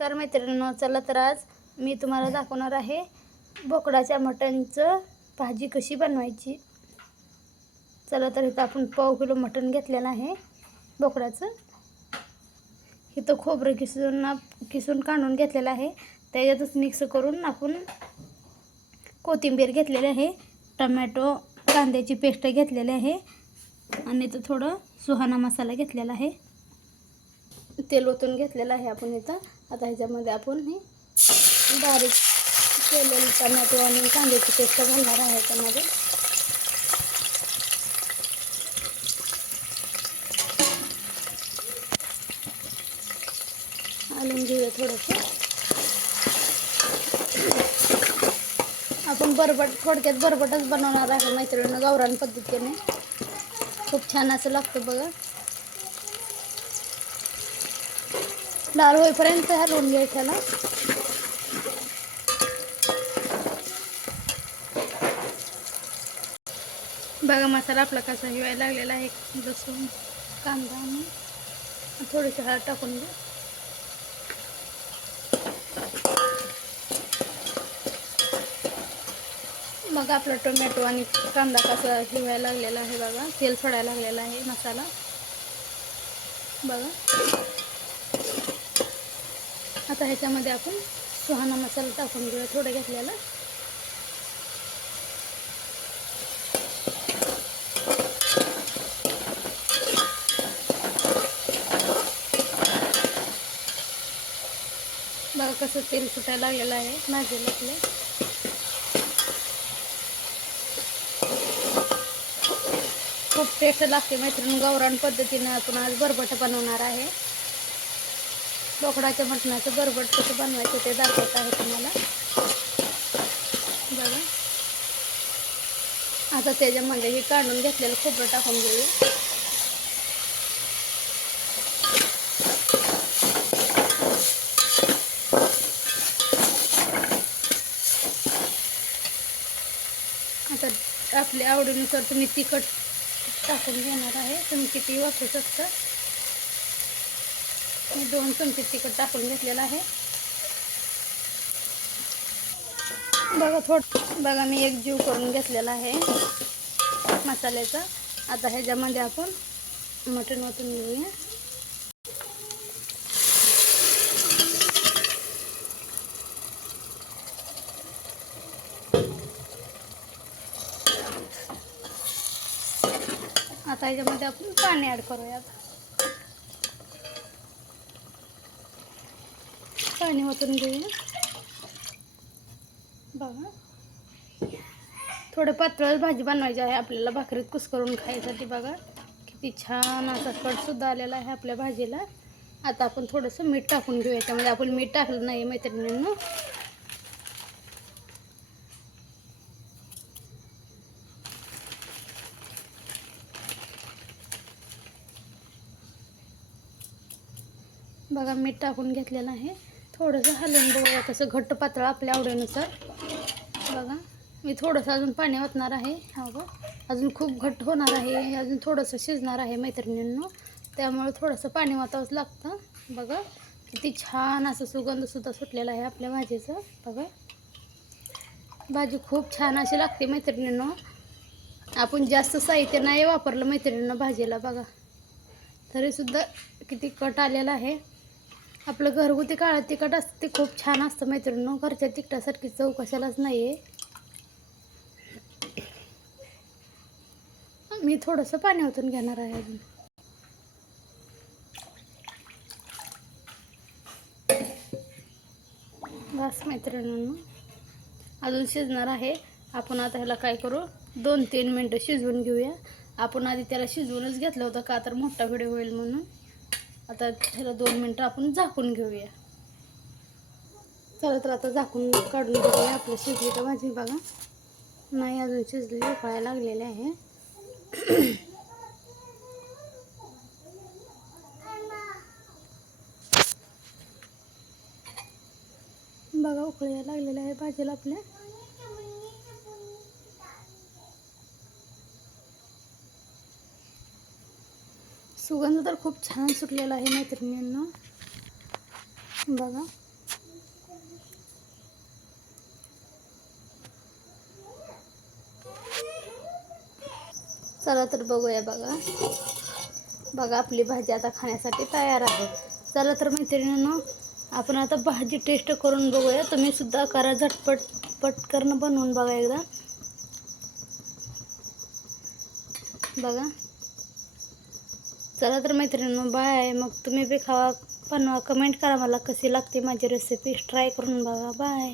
नमस्कार मैत्रिणींनो चला तर आज मी तुम्हाला दाखवणार आहे बोकडाच्या मटणचं भाजी कशी बनवायची. चला तर इथं आपण पाव किलो मटण घेतलेलं आहे बोकडाचं. इथं खोबरं किसून किसून काढून घेतलेलं आहे. त्याच्यातच मिक्स करून आपण कोथिंबीर घेतलेली आहे टमॅटो कांद्याची पेस्ट घेतलेली आहे आणि इथं थोडं सुहाना मसाला घेतलेला आहे. तेल ओतून घेतलेलं आहे आपण इथं. आता ह्याच्यामध्ये आपण हे बारीक केलेली टमाटो आणि कांद्याची पेस्ट घालणार आहे ह्याच्यामध्ये घालून घेऊया थोडंसं. आपण बरबट थोडक्यात बरबटच बनवणार आहे मैत्रिणीनं गावरान पद्धतीने. खूप छान असं लागतं बघा. लाल होईपर्यंत हलवून घ्यायच्याला बघा मसाला आपला कसा हिवायला लागलेला आहे. लसूण कांदा आणि थोडीशी हळद टाकून घ्या. मग आपला टोमॅटो आणि कांदा कसा हिवायला लागलेला आहे बघा. तेल सोडायला लागलेला आहे मसाला. बघा. आता ह्याच्यामध्ये आपण सुहाना मसाला टाकून घेऊया थोडं घेतलेला. बघा कसं तेल सुटायला लागलेलं आहे भाजीला आपल्या खूप टेस्ट लागते मैत्रीण गौरान पद्धतीने आपण आज बरबट बनवणार आहे. बोकडाच्या मटणाचं बरबट कसं बनवायचं ते दाखवत आहे तुम्हाला. बघा. आता त्याच्यामध्ये हे काढून घेतलेलं खोबरं टाकून घेऊ. आता आपल्या आवडीनुसार तुम्ही तिखट टाकून घेणार आहे. तुम्ही किती वापरू शकता. मी दोन चमचे तिखट टाकून घेतलेलं आहे. बघा थोडं बघा मी एक जीव करून घेतलेला आहे मसाल्याचा. आता ह्याच्यामध्ये आपण मटण ओतून घेऊया. आता ह्याच्यामध्ये आपण पाणी ॲड करूयात. पाणी ओतून घेऊया. बघा. थोडं पातळच भाजी बनवायची आहे. आपल्याला भाकरीत कुस करून खायसाठी बघा. किती छान असा कटसुद्धा आलेला आहे आपल्या भाजीला. आता आपण थोडंसं मीठ टाकून घेऊया. त्यामध्ये आपण मीठ टाकलं नाही मैत्रिणींना. बघा मीठ टाकून घेतलेलं आहे. थोडंसं हलवून बघूया कसं घट्ट पातळ आपल्या आवडीनुसार. बघा मी थोडंसं अजून पाणी ओतणार आहे. हा बघ अजून खूप घट्ट होणार आहे अजून थोडंसं शिजणार आहे मैत्रिणींनो. त्यामुळे थोडंसं पाणी ओतावंच लागतं. बघा किती छान असं सुगंधसुद्धा सुटलेला आहे आपल्या भाजीचं. बघा भाजी खूप छान अशी लागते मैत्रिणींनो. आपण जास्त साहित्य नाही वापरलं मैत्रिणींना भाजीला बघा. तरीसुद्धा किती कट आलेला आहे. आपलं घरगुती काळं तिखट असतं ते खूप छान असतं मैत्रिणींनो. घरच्या तिखटासारखी चव कशालाच नाही आहे मी थोडंसं पाणी ओतून घेणार आहे अजून. बस मैत्रिणींनो अजून शिजणार आहे. आपण आता ह्याला काय करू? दोन तीन मिनटं शिजवून घेऊया. आपण आधी त्याला शिजवूनच घेतलं होतं का तर मोठा व्हिडिओ होईल म्हणून. आता ह्याला दोन मिनटं आपण झाकून घेऊया. चला तर आता झाकून काढून बघूया आपलं शिजली तर भाजी बघा. नाही अजून शिजली उकळायला लागलेले आहे. बघा उकळायला लागलेलं आहे भाजीला आपल्या. सुगंध तर खूप छान सुटलेला आहे मैत्रिणींना. बघा. चला तर बघूया बघा. बघा आपली भाजी आता खाण्यासाठी तयार आहे. चला तर मैत्रिणींना आपण आता भाजी टेस्ट करून बघूया. तुम्ही सुद्धा करा झटपट पटकन बनवून बघा एकदा. बघा. चला तर मैत्रिणींनो बाय मग तुम्ही बी खावा बनवा. कमेंट करा मला कशी लागते माझी रेसिपी ट्राय करून बघा. बाय